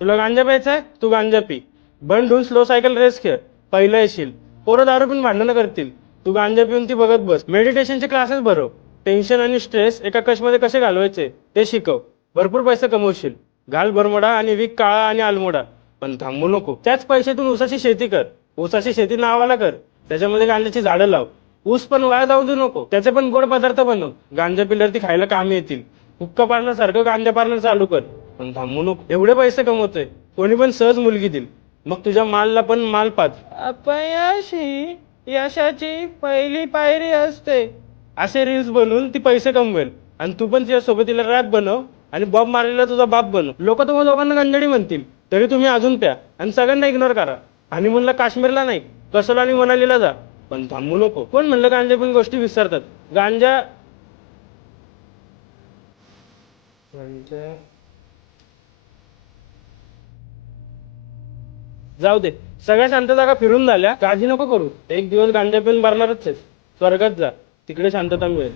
तुला गांजा प्यायचा आहे तू गांजा पी. बंद होऊन स्लो सायकल रेस खेळ. पहिलं येशील. पोरं दारू पिऊन भांडणं करतील. तू गांजा पिऊन ती बघत बस. मेडिटेशनचे क्लासेस भरव. टेन्शन आणि स्ट्रेस एका कशमध्ये कसे घालवायचे ते शिकव. भरपूर पैसे कमवशील. घाल भरमोडा आणि विक काळा आणि आलमोडा. पण थांबू नको. त्याच पैशातून ऊसाची शेती कर. ऊसाची शेती नावाला कर. त्याच्यामध्ये गांजाची झाडं लाव. ऊस पण वाया जाऊ देऊ नको. त्याचे पण गोड पदार्थ बनव. गांजा पिल्यावर ती खायला कामी येतील. हुक्का पार्लर सारखं गांजा पार्लर चालू कर. पण थांबू नको. एवढे पैसे कमवतोय कोणी पण सहज मुलगी देईल. मग तुझ्या मालला पण माल पाच. अपयश ही यशाची पहिली पायरी असते. असे रील्स बनवून ती पैसे कमवेल. आणि तू पण तिच्या सोबतीला रॅप बनव. आणि बॉब मारलेला तुझा बाप बनव. लोक तुम्हाला लोकांना गंजडी म्हणतील तरी तुम्ही अजून प्या आणि सगळ्यांना इग्नोर करा. आणि म्हणलं काश्मीरला नाही कसला आणि मनालीला जा. पण थांबू नको. कोण म्हणलं गांजा पण गोष्टी विसरतात. गांजा जाऊ दे. सगळ्या शांत जागा फिरून झाल्या. काळजी नको करू. एक दिवस गांजा पिऊन भरणारच आहे. स्वर्गात जा. तिकडे शांतता मिळेल.